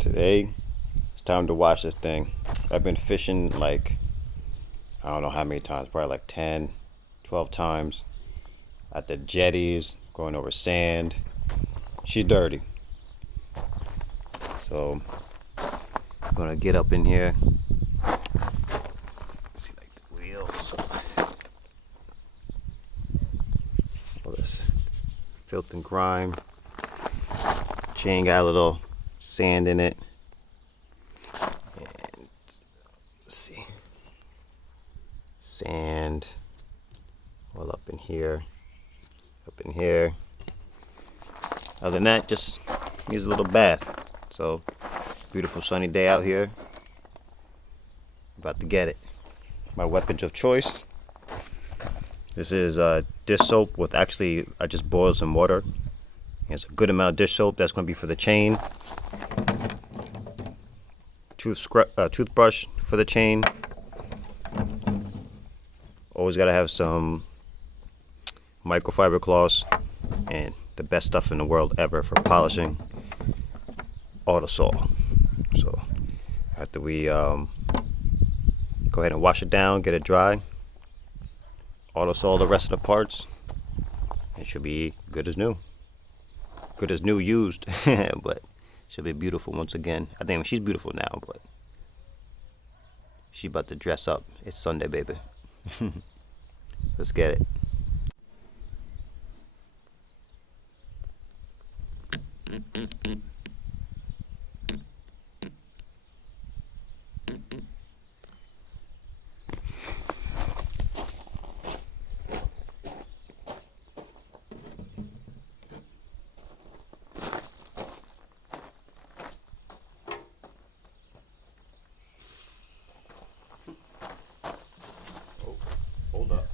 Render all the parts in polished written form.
Today, it's time to wash this thing. I've been fishing like, I don't know how many times, probably like 10, 12 times at the jetties, going over sand. She's dirty. So, I'm gonna get up in here. See, like the wheels. All this filth and grime. Chain got a little sand in it. And let's see. Sand all up in here. Up in here. Other than that, just needs a little bath. So, beautiful sunny day out here. About to get it. My weapons of choice. This is dish soap with actually, I just boiled some water. It's a good amount of dish soap. That's going to be for the chain. Toothbrush for the chain. Always got to have some microfiber cloths. And the best stuff in the world ever for polishing. Autosol. So after we go ahead and wash it down, get it dry, autosol the rest of the parts, it should be good as new. Good as new used, but she'll be beautiful once again. I think she's beautiful now, but she's about to dress up. It's Sunday, baby. Let's get it. Hold up.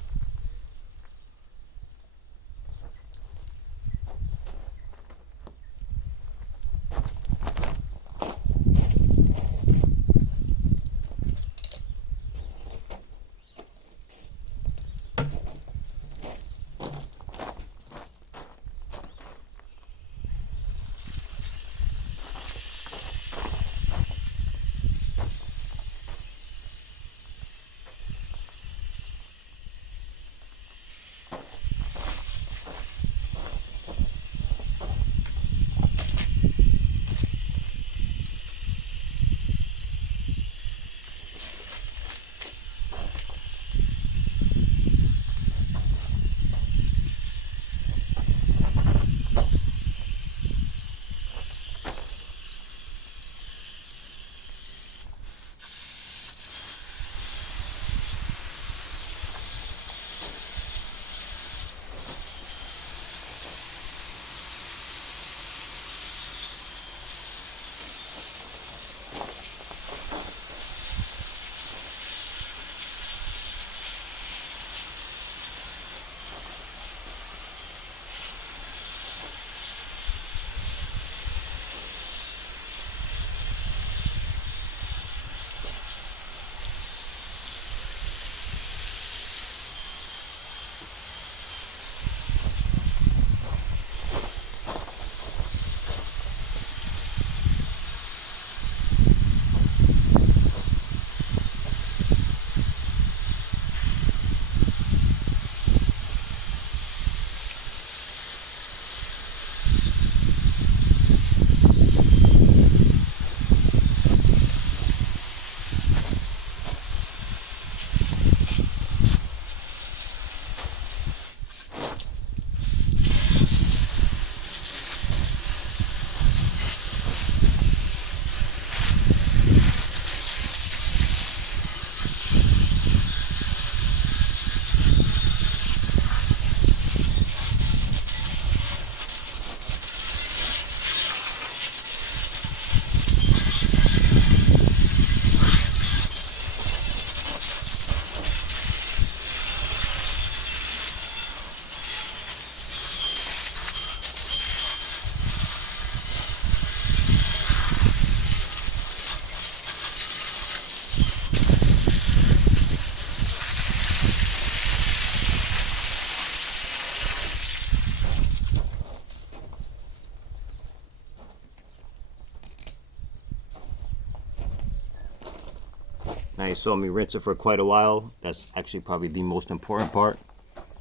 Now you saw me rinse it for quite a while. That's actually probably the most important part,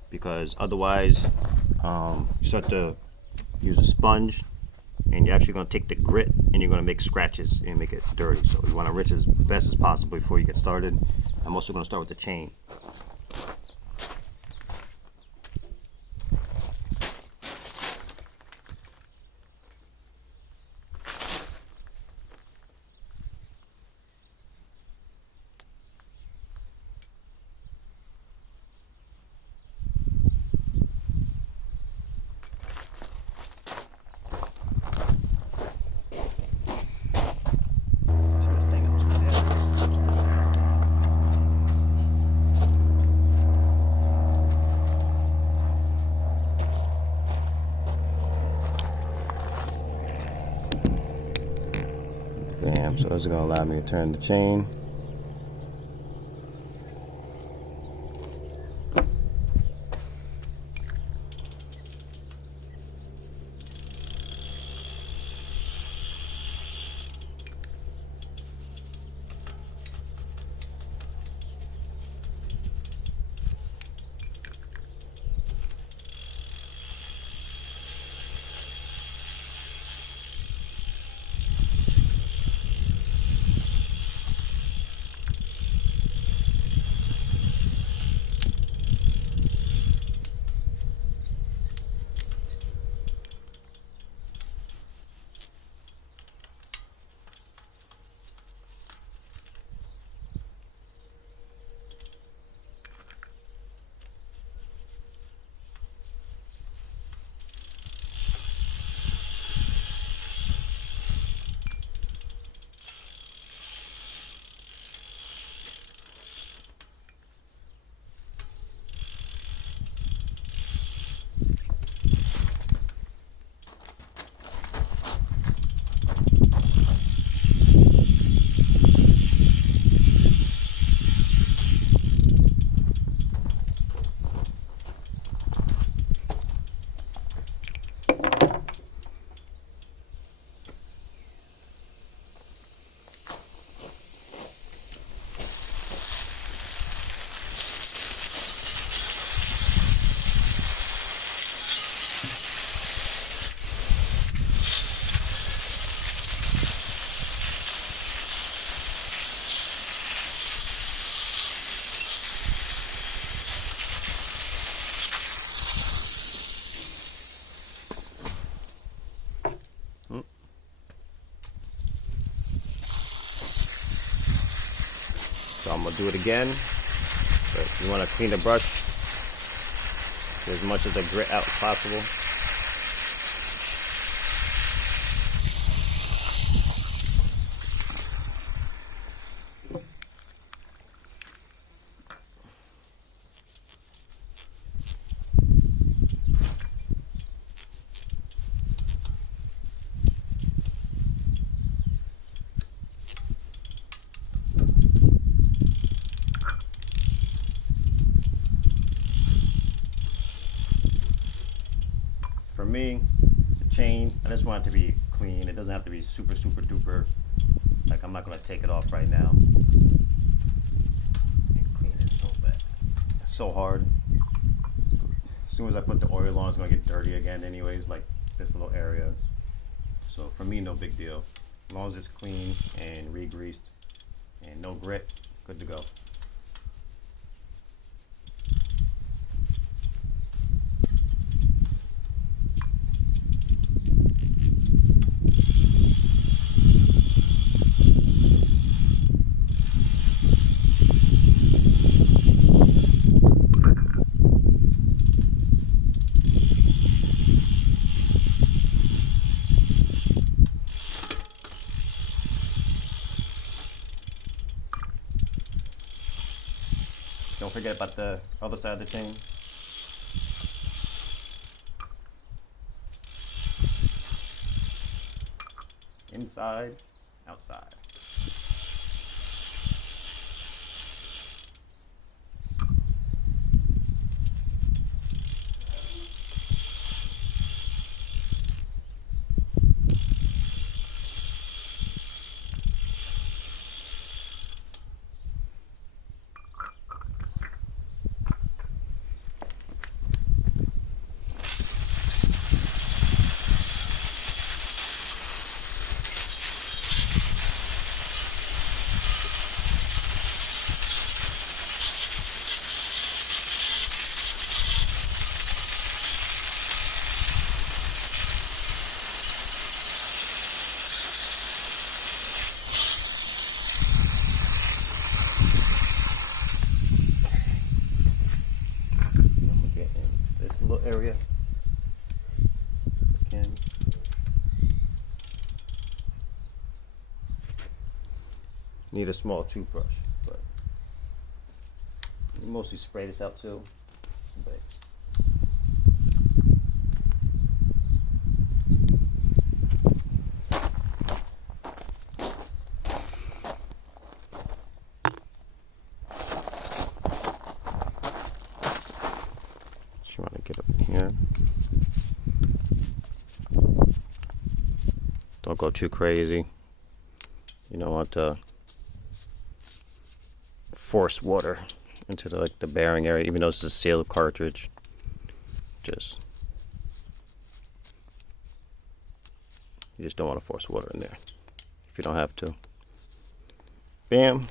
because otherwise you start to use a sponge and you're actually going to take the grit and you're going to make scratches and make it dirty. So you want to rinse as best as possible before you get started. I'm also going to start with the chain. Bam, so this is going to allow me to turn the chain. So I'm gonna do it again, but you want to clean the brush, get as much of the grit out as possible. For me, the chain, I just want it to be clean. It doesn't have to be super duper. Like, I'm not gonna take it off right now and clean it so bad. It's so hard. As soon as I put the oil on, it's gonna get dirty again anyways, like this little area. So for me, no big deal. As long as it's clean and re-greased and no grit, good to go. Don't forget about the other side of the chain. Inside, outside. Need a small toothbrush, but you mostly spray this out too. But just want to get up in here. Don't go too crazy. You don't want to force water into the bearing area, even though this is a sealed cartridge. You just don't want to force water in there if you don't have to. Bam.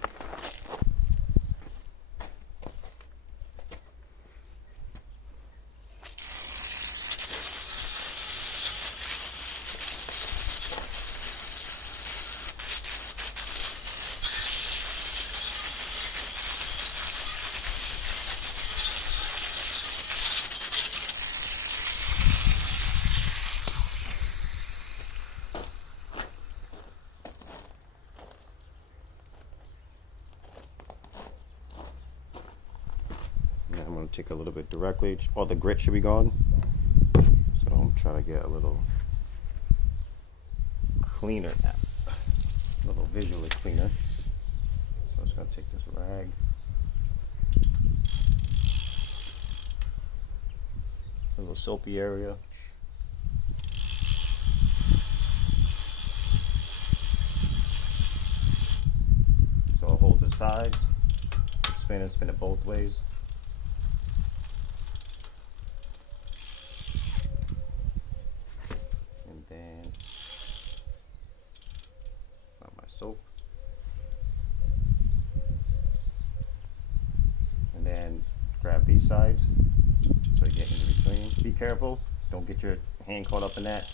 I'm going to take a little bit directly. All the grit should be gone. So I'm trying to get a little cleaner, a little visually cleaner. So I'm just going to take this rag. A little soapy area. So I'll hold the sides, spin it both ways. And my soap, and then grab these sides so you get into between. Be careful, don't get your hand caught up in that.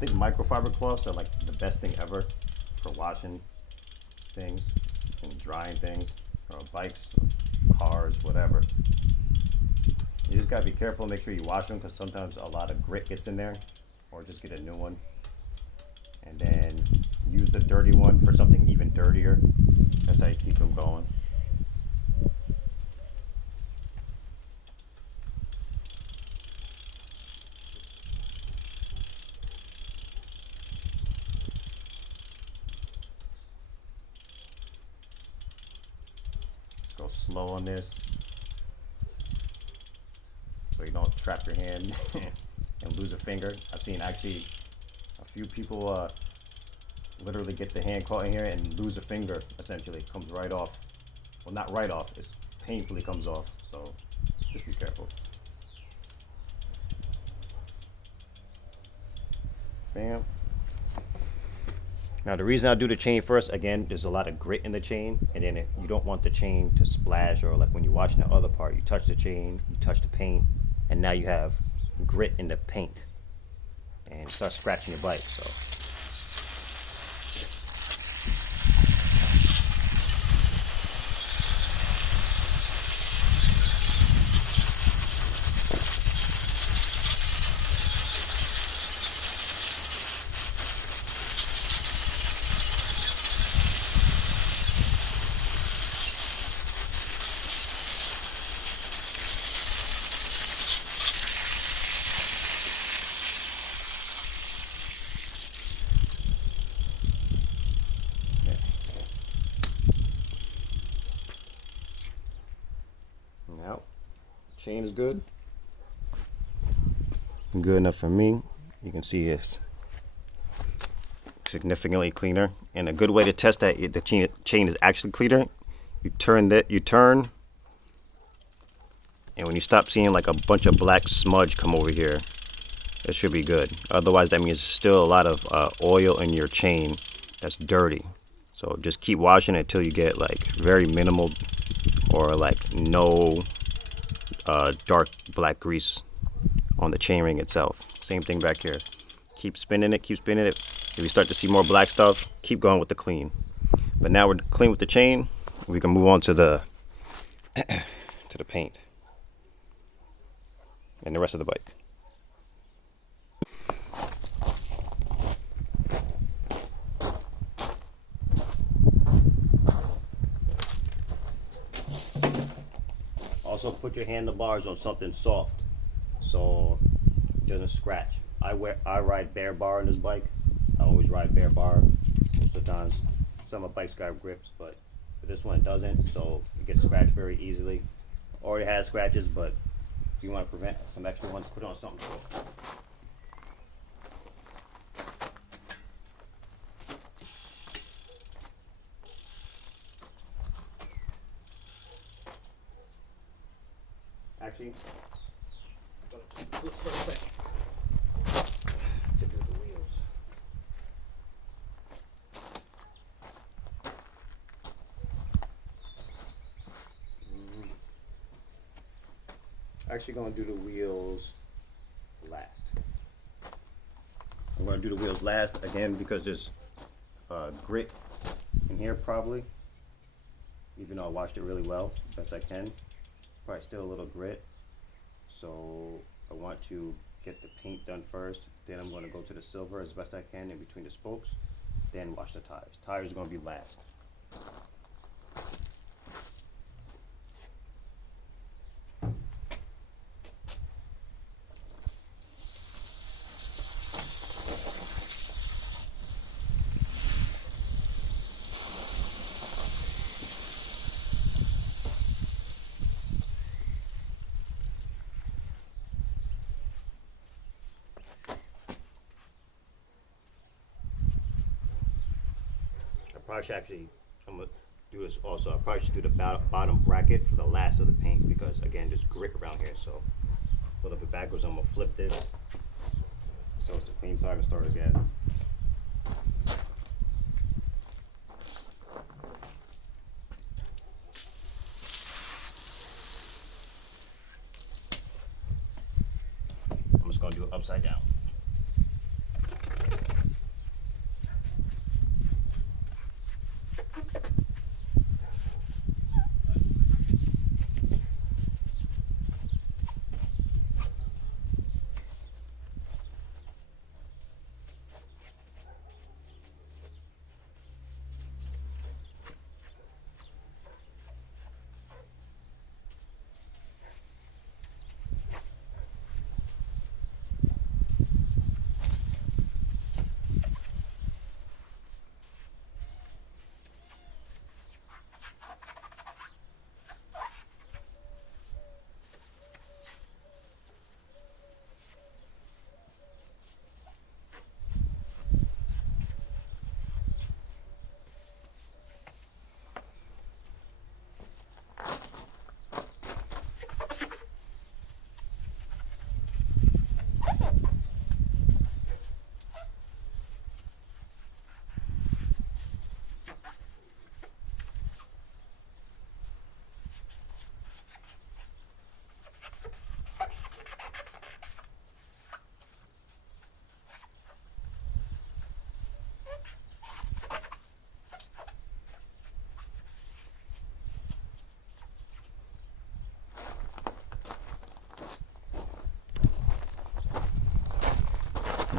I think microfiber cloths are like the best thing ever for washing things and drying things, or bikes, cars, whatever. You just gotta be careful, make sure you wash them, because sometimes a lot of grit gets in there, or just get a new one. And then use the dirty one for something even dirtier. That's how you keep them going. Go slow on this so you don't trap your hand and lose a finger. I've seen actually a few people literally get the hand caught in here and lose a finger. Essentially, it comes right off. Well, not right off, it painfully comes off, so just be careful. Bam. Now the reason I do the chain first, again, there's a lot of grit in the chain, and then you don't want the chain to splash, or like when you're washing the other part, you touch the chain, you touch the paint, and now you have grit in the paint, and start scratching your bike. So now, chain is good. Good enough for me. You can see it's significantly cleaner. And a good way to test that the chain is actually cleaner, you turn And when you stop seeing like a bunch of black smudge come over here, it should be good. Otherwise, that means there's still a lot of oil in your chain that's dirty. So just keep washing it until you get like very minimal or like no dark black grease on the chain ring itself. Same thing back here. Keep spinning it, keep spinning it. If you start to see more black stuff, keep going with the clean. But now we're clean with the chain. We can move on to the to the paint and the rest of the bike. Also put your handlebars on something soft so it doesn't scratch. I ride bare bar on this bike. I always ride bare bar most of the times. Some of my bikes got grips, but for this one it doesn't, so it gets scratched very easily. Already has scratches, but if you want to prevent some extra ones, put on something soft. Actually, let's go back to do the wheels. Actually going to do the wheels last. I'm going to do the wheels last again because there's grit in here probably, even though I washed it really well best I can. Probably still a little grit, so I want to get the paint done first, then I'm going to go to the silver as best I can in between the spokes, then wash the tires. Tires are going to be last. Probably should actually, I'm gonna do this also. I probably should do the bottom bracket for the last of the paint because again, there's grit around here. So flip it backwards. I'm gonna flip this so it's the clean side and start again. I'm just gonna do it upside down.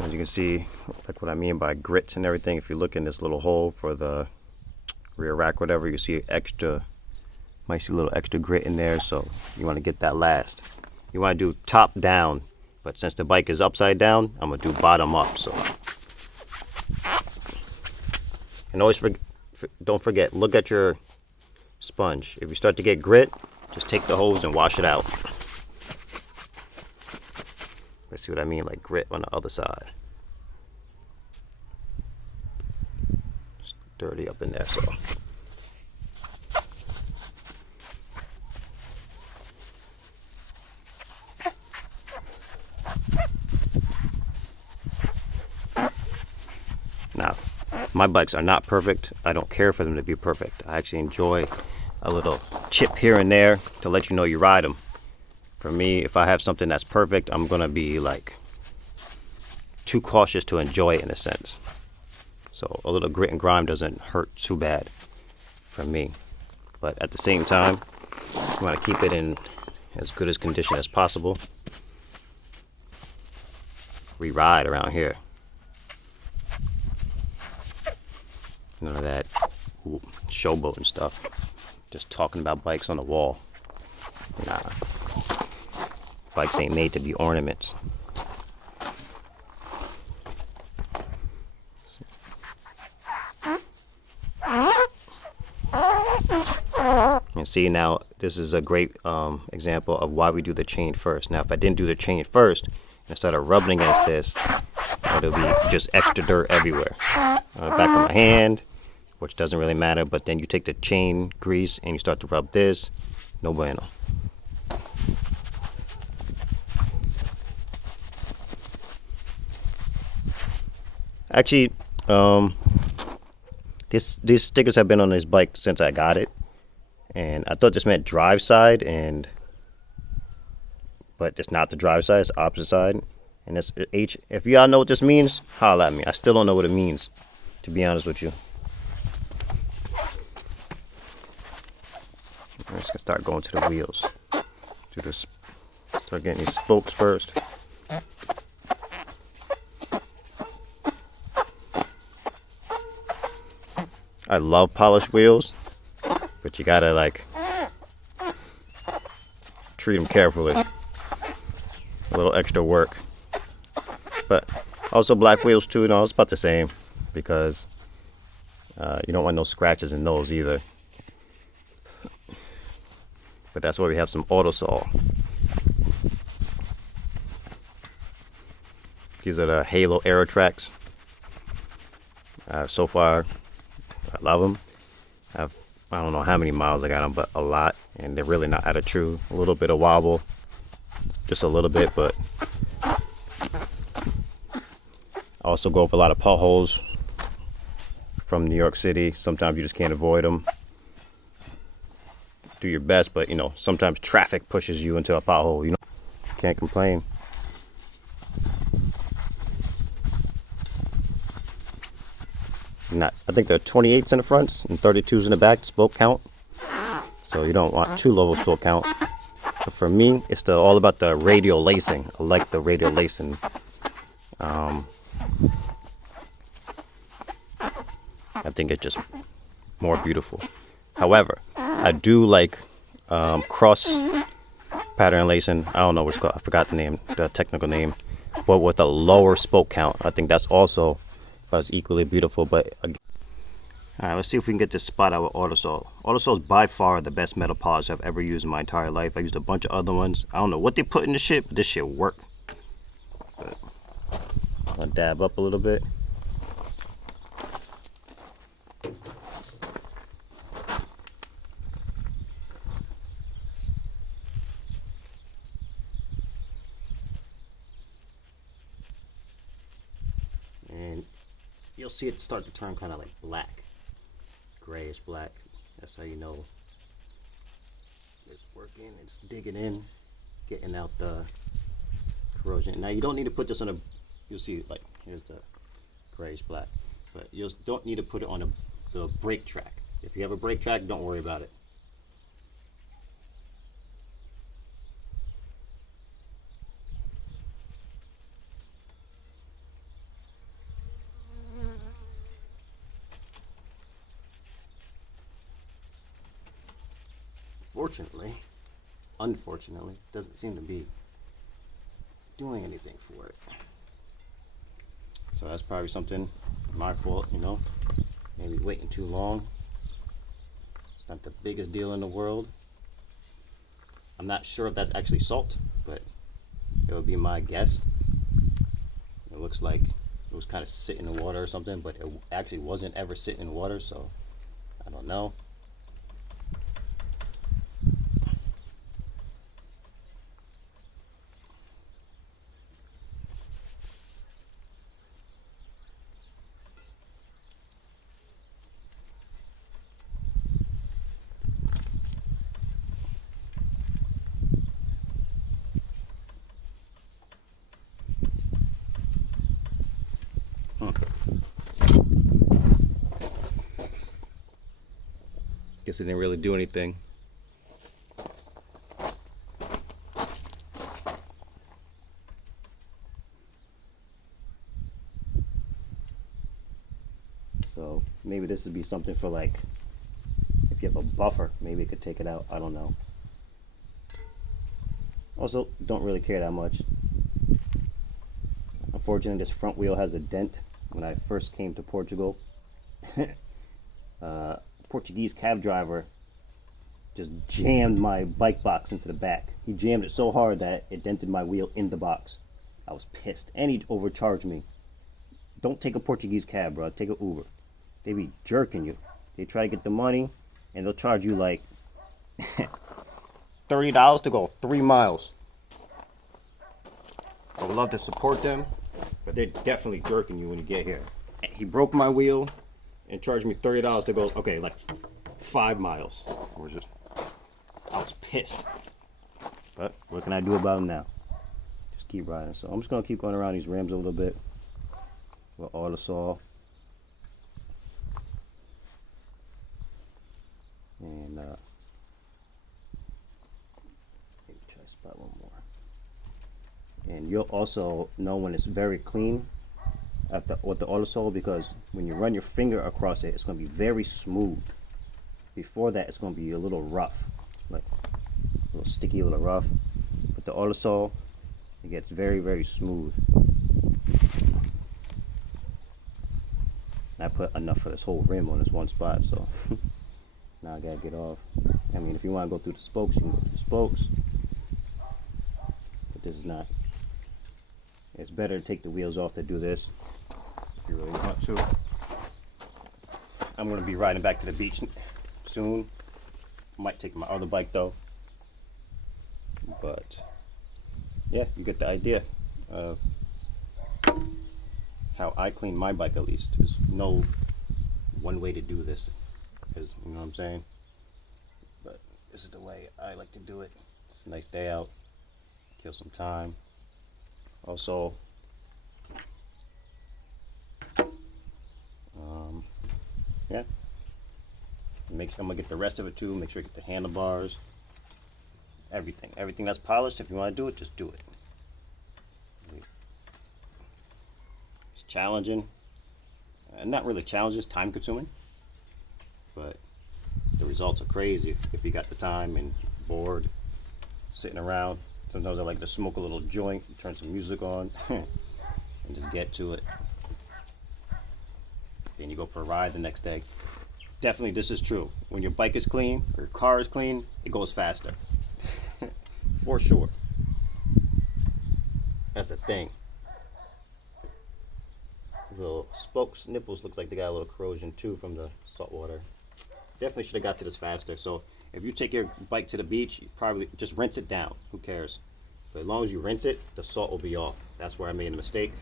As you can see, like what I mean by grits and everything, if you look in this little hole for the rear rack, whatever, you see extra, might see a little extra grit in there, so you want to get that last. You want to do top down, but since the bike is upside down, I'm going to do bottom up. So, and always don't forget, look at your sponge. If you start to get grit, just take the hose and wash it out. Let's see what I mean, like grit on the other side. It's dirty up in there, so. My bikes are not perfect. I don't care for them to be perfect. I actually enjoy a little chip here and there to let you know you ride them. For me, if I have something that's perfect, I'm gonna be like too cautious to enjoy it in a sense. So a little grit and grime doesn't hurt too bad for me. But at the same time, you want to keep it in as good as condition as possible. We ride around here. None of that showboat and stuff. Just talking about bikes on the wall. Nah. Bikes ain't made to be ornaments. And see, now this is a great example of why we do the chain first. Now if I didn't do the chain first and started rubbing against this, it'll be just extra dirt everywhere. On the back of my hand, which doesn't really matter, but then you take the chain grease and you start to rub this, no bueno. Actually, these stickers have been on this bike since I got it. And I thought this meant drive side, but it's not the drive side, it's the opposite side. And it's H. If y'all know what this means, holla at me. I still don't know what it means, to be honest with you. I'm just gonna start going to the wheels. Start getting these spokes first. I love polished wheels, but you gotta like treat them carefully. A little extra work. But also black wheels too, no, it's about the same, because you don't want no scratches in those either. But that's why we have some Autosol. These are the Halo Aero Tracks. So far, I love them. I don't know how many miles I got them, but a lot. And they're really not out of true. A little bit of wobble, just a little bit, but I also go for a lot of potholes from New York City. Sometimes you just can't avoid them. Do your best, but you know, sometimes traffic pushes you into a pothole, you know. Can't complain. I think there are 28s in the fronts and 32s in the back, spoke count. So you don't want too low of spoke count. But for me, it's all about the radial lacing. I like the radial lacing. I think it's just more beautiful. However, I do like cross pattern lacing. I don't know what it's called. I forgot the name, the technical name. But with a lower spoke count, I think that's also equally beautiful. But all right, let's see if we can get this spot out with Autosol. Autosol is by far the best metal polish I've ever used in my entire life. I used a bunch of other ones. I don't know what they put in this shit, but this shit work. But I'm gonna dab up a little bit. And you'll see it start to turn kind of like black, grayish black. That's how you know it's working. It's digging in, getting out the corrosion. Now you don't need to put this on a, you'll see like here's the grayish black, but you don't need to put it on the brake track. If you have a brake track, don't worry about it. Unfortunately, it doesn't seem to be doing anything for it. So that's probably something my fault, you know. Maybe waiting too long. It's not the biggest deal in the world. I'm not sure if that's actually salt, but it would be my guess. It looks like it was kind of sitting in water or something, but it actually wasn't ever sitting in water, so I don't know. Guess it didn't really do anything. So maybe this would be something for, like, if you have a buffer, maybe it could take it out. I don't know. Also, don't really care that much. Unfortunately, this front wheel has a dent. When I first came to Portugal, Portuguese cab driver just jammed my bike box into the back. He jammed it so hard that it dented my wheel in the box. I was pissed, and he overcharged me. Don't take a Portuguese cab, bro. Take an Uber. They be jerking you. They try to get the money, and they'll charge you like $30 to go 3 miles. I would love to support them, but they're definitely jerking you when you get here. He broke my wheel and charged me $30 to go, okay, like 5 miles. Or was it? I was pissed. But what can I do about him now? Just keep riding. So I'm just going to keep going around these rims a little bit with all the saw. And let me try to spot one more. And you'll also know when it's very clean with the autosol, because when you run your finger across it, it's going to be very smooth. Before that, it's going to be a little rough, like a little sticky, a little rough. But the autosol, it gets very, very smooth. And I put enough for this whole rim on this one spot, so now I gotta get off. I mean, if you want to go through the spokes, you can go through the spokes. But this is not. It's better to take the wheels off to do this if you really want to. I'm going to be riding back to the beach soon. Might take my other bike though. But yeah, you get the idea of how I clean my bike, at least. There's no one way to do this, because you know what I'm saying? But this is the way I like to do it. It's a nice day out. Kill some time. Also, yeah, I'm gonna get the rest of it too. Make sure you get the handlebars, everything that's polished. If you want to do it, just do it. It's challenging, not really challenging, it's time consuming, but the results are crazy if you got the time and bored sitting around. Sometimes I like to smoke a little joint, turn some music on, and just get to it. Then you go for a ride the next day. Definitely, this is true. When your bike is clean, or your car is clean, it goes faster. For sure. That's a thing. These little spokes, nipples, looks like they got a little corrosion too from the salt water. Definitely should have got to this faster. So if you take your bike to the beach, you probably just rinse it down. Who cares? But as long as you rinse it, the salt will be off. That's where I made a mistake.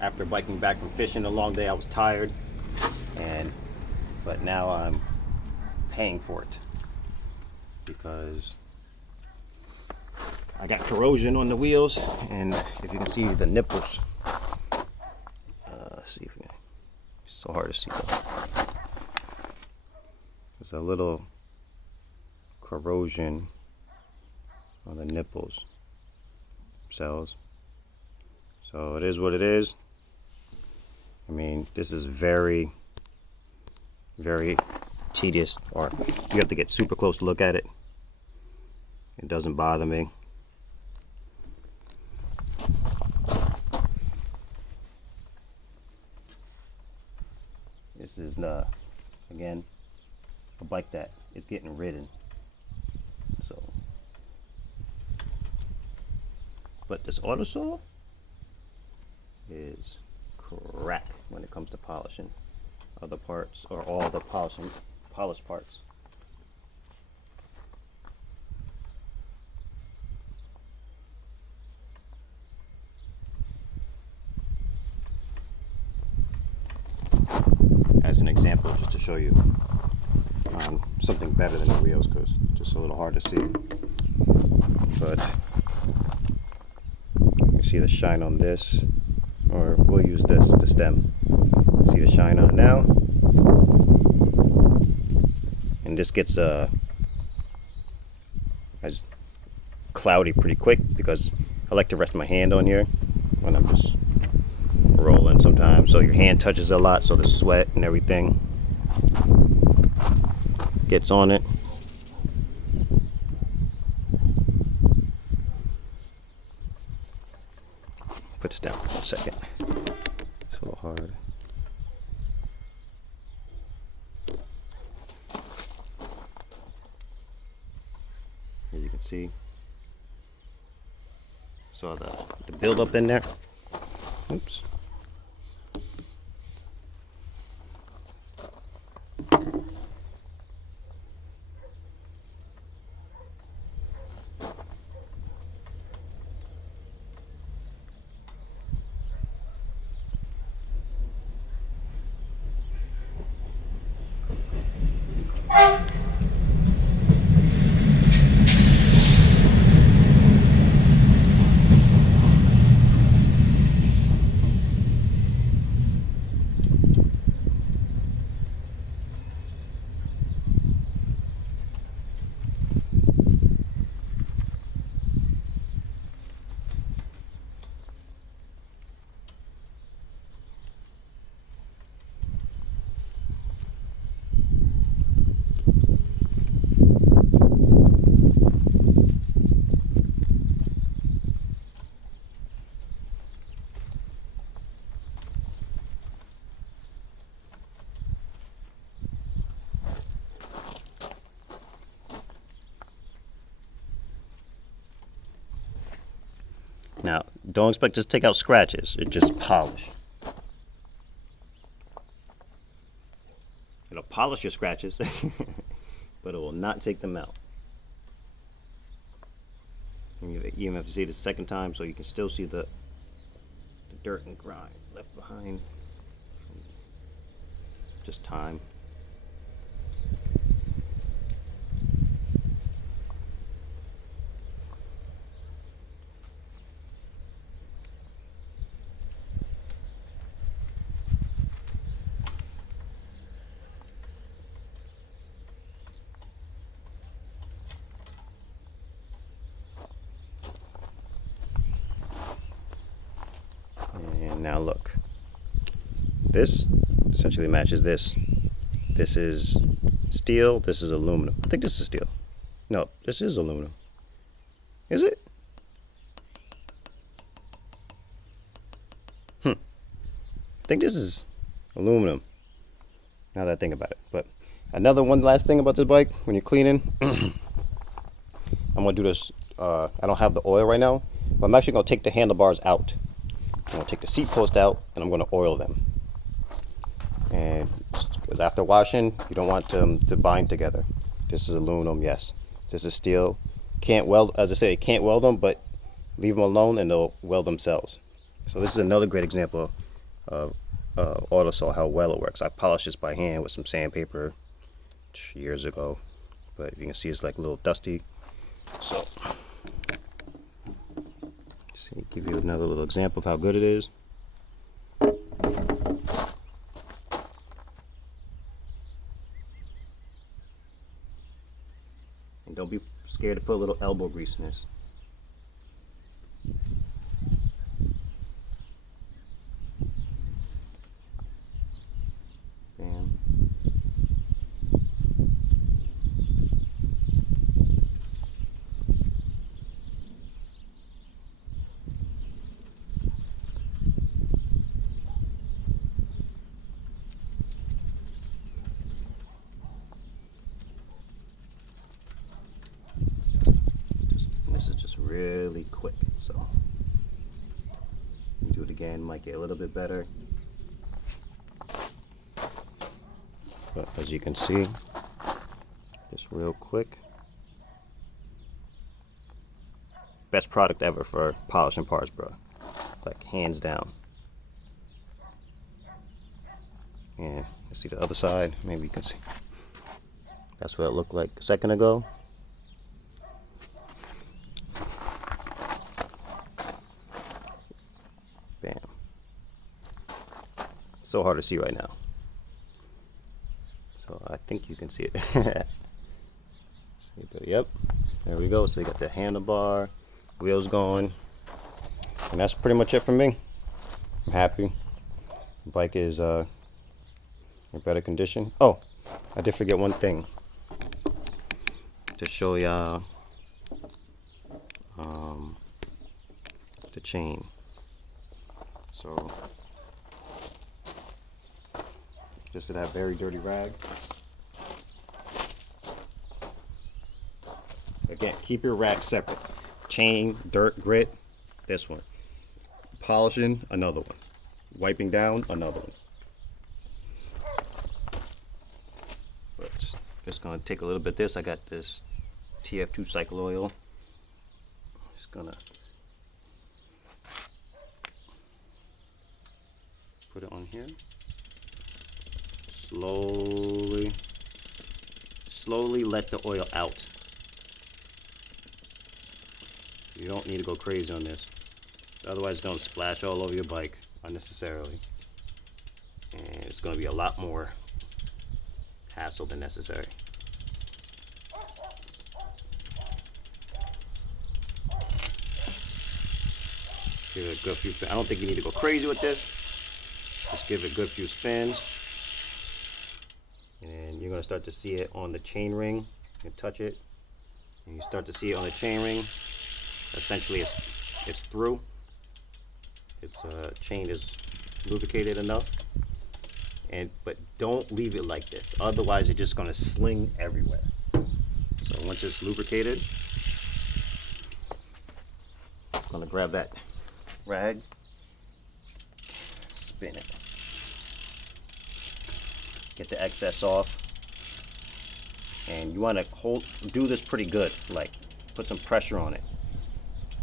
After biking back from fishing a long day, I was tired, but now I'm paying for it because I got corrosion on the wheels, and if you can see the nipples, let's see if we can. It's so hard to see though. There's a little corrosion on the nipples themselves. So it is what it is. I mean, this is very, very tedious, or you have to get super close to look at it. It doesn't bother me. This is, again, a bike that is getting ridden. So, but this autosol is crack when it comes to polishing other parts, or all the polished parts. As an example, just to show you something better than the wheels, because it's just a little hard to see. But you see the shine on this, or we'll use this, the stem. See the shine on it now? this gets cloudy pretty quick because I like to rest my hand on here when I'm just rolling sometimes, so your hand touches a lot, so the sweat and everything gets on it. Put this down for a second. It's a little hard. As you can see, saw the buildup in there. Oops. Now, don't expect to take out scratches. It's just polish. It'll polish your scratches, but it will not take them out. And you even have to see it the second time so you can still see the dirt and grime left behind. Just time. And now look, this essentially matches this. This is steel, this is aluminum. I think this is steel. No, this is aluminum. Is it? I think this is aluminum, now that I think about it. But one last thing about this bike, when you're cleaning, I'm gonna do this, I don't have the oil right now, but I'm actually gonna take the handlebars out. I'm going to take the seat post out and I'm going to oil them. And because after washing, you don't want them to bind together. This is aluminum, yes. This is steel. Can't weld, as I say, can't weld them, but leave them alone and they'll weld themselves. So this is another great example of auto saw, how well it works. I polished this by hand with some sandpaper years ago, but you can see it's like a little dusty. So see, give you another little example of how good it is. And don't be scared to put a little elbow grease in this. Bam. This is just really quick, so do it again, might get a little bit better. But as you can see, just real quick. Best product ever for polishing parts, bro. Like hands down. And you see the other side, maybe you can see. That's what it looked like a second ago. Bam. So hard to see right now. So I think you can see it. Yep, there we go. So you got the handlebar, wheels going, and that's pretty much it for me. I'm happy. The bike is in better condition. Oh, I did forget one thing to show y'all. The chain. So just to that very dirty rag. Again, keep your rag separate. Chain, dirt, grit, this one. Polishing, another one. Wiping down, another one. But just gonna take a little bit of this. I got this TF2 cycle oil. Just gonna put it on here. Slowly let the oil out. You don't need to go crazy on this. Otherwise it's gonna splash all over your bike unnecessarily. And it's gonna be a lot more hassle than necessary. Give it a good few spins. I don't think you need to go crazy with this. Just give it a good few spins. And you're gonna start to see it on the chain ring. You touch it, and you start to see it on the chain ring. Essentially, it's through. Its chain is lubricated enough. But don't leave it like this. Otherwise, you're just gonna sling everywhere. So once it's lubricated, I'm gonna grab that rag, spin it, get the excess off, and you want to do this pretty good. Like, put some pressure on it,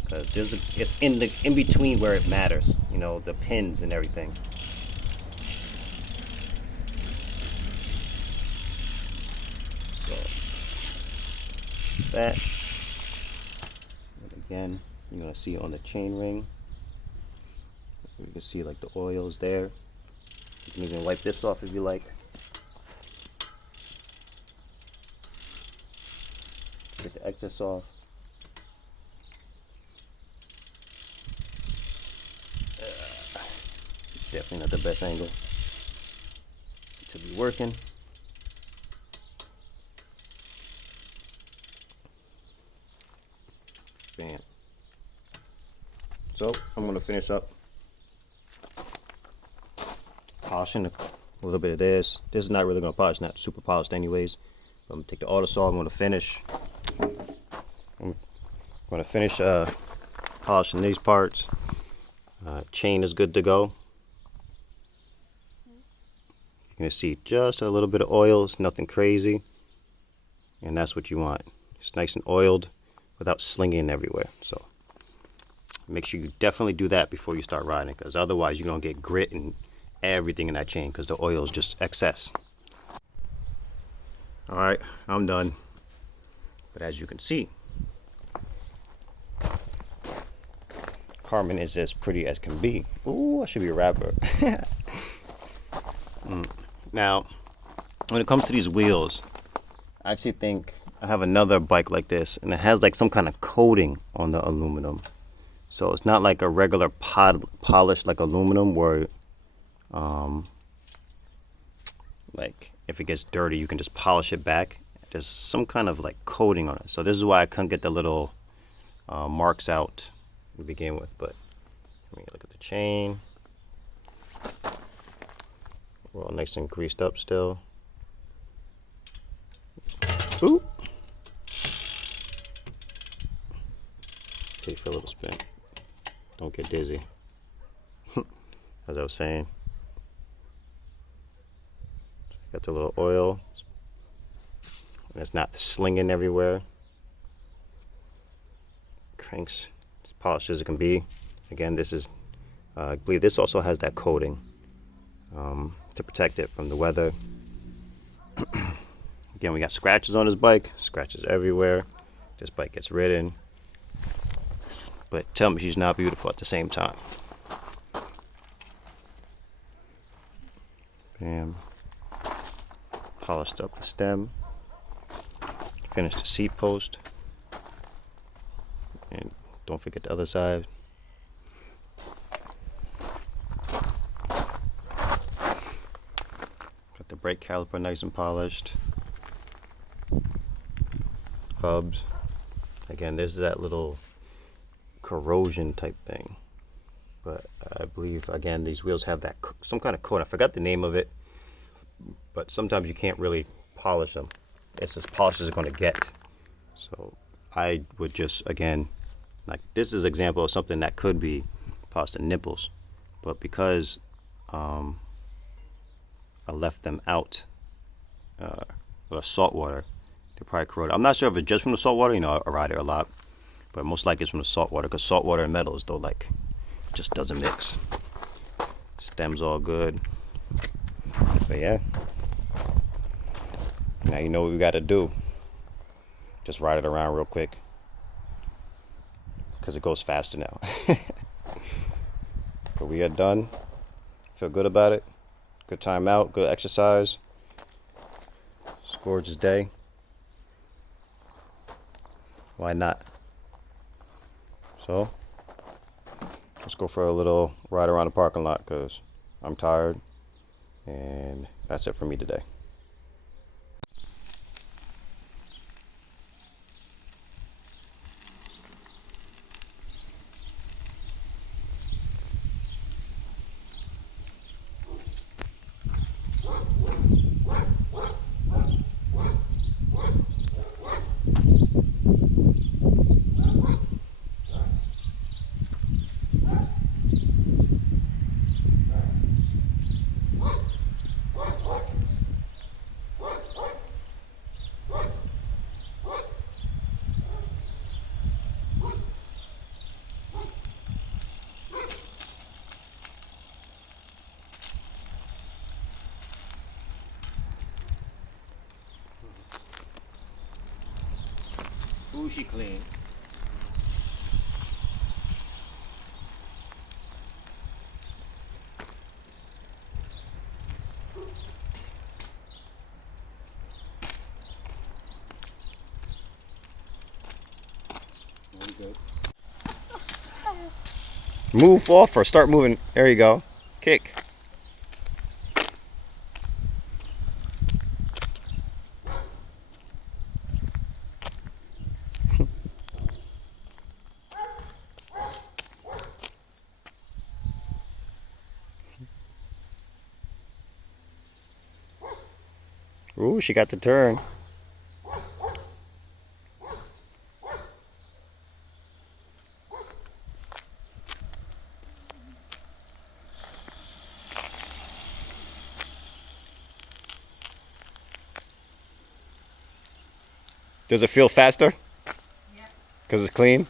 because it's in between where it matters. You know, the pins and everything. So that, and again, you're gonna see it on the chain ring. You can see like the oils there. You can even wipe this off if you like. Get the excess off. Definitely not the best angle to be working. Bam. So I'm going to finish up polishing a little bit of this. This is not really going to polish, not super polished anyways. But I'm going to take the auto saw. I'm going to finish. I'm going to finish polishing these parts. Chain is good to go. You're going to see just a little bit of oils, nothing crazy. And that's what you want. It's nice and oiled without slinging everywhere. So make sure you definitely do that before you start riding, because otherwise you're going to get grit and everything in that chain because the oil is just excess. Alright, I'm done. But as you can see, Carmen is as pretty as can be. Ooh, I should be a rapper. Now, when it comes to these wheels, I actually think I have another bike like this, and it has like some kind of coating on the aluminum. So it's not like a regular polished like aluminum where like if it gets dirty you can just polish it back. There's some kind of like coating on it. So this is why I couldn't get the little marks out to begin with. But let me look at the chain. We're all nice and greased up still. Ooh. Take for a little spin. Don't get dizzy. As I was saying. Got the little oil. And it's not slinging everywhere. Cranks as polished as it can be. Again, this is, I believe this also has that coating to protect it from the weather. Again, we got scratches on this bike. Scratches everywhere. This bike gets ridden. But tell me she's not beautiful at the same time. Bam. Polished up the stem. finish the seat post. And don't forget the other side. Got the brake caliper nice and polished. Hubs. Again, there's that little corrosion type thing. But I believe, again, these wheels have that some kind of coat. I forgot the name of it. But sometimes you can't really polish them. It's as polished as it's going to get. So I would just, again, like this is an example of something that could be polished in nipples. But because I left them out with salt water, they probably corroded. I'm not sure if it's just from the salt water. You know, I ride it a lot. But most likely it's from the salt water, because salt water and metals, though, like, just doesn't mix. Stem's all good. But yeah. Now you know what we got to do. Just ride it around real quick, because it goes faster now. But we are done. Feel good about it. Good time out, good exercise. It's a gorgeous day. Why not? So, let's go for a little ride around the parking lot, because I'm tired. And that's it for me today. Ooh, she clean. Good. Move off or start moving. There you go. Kick. Ooh, she got the turn. Does it feel faster? Yeah. Because it's clean?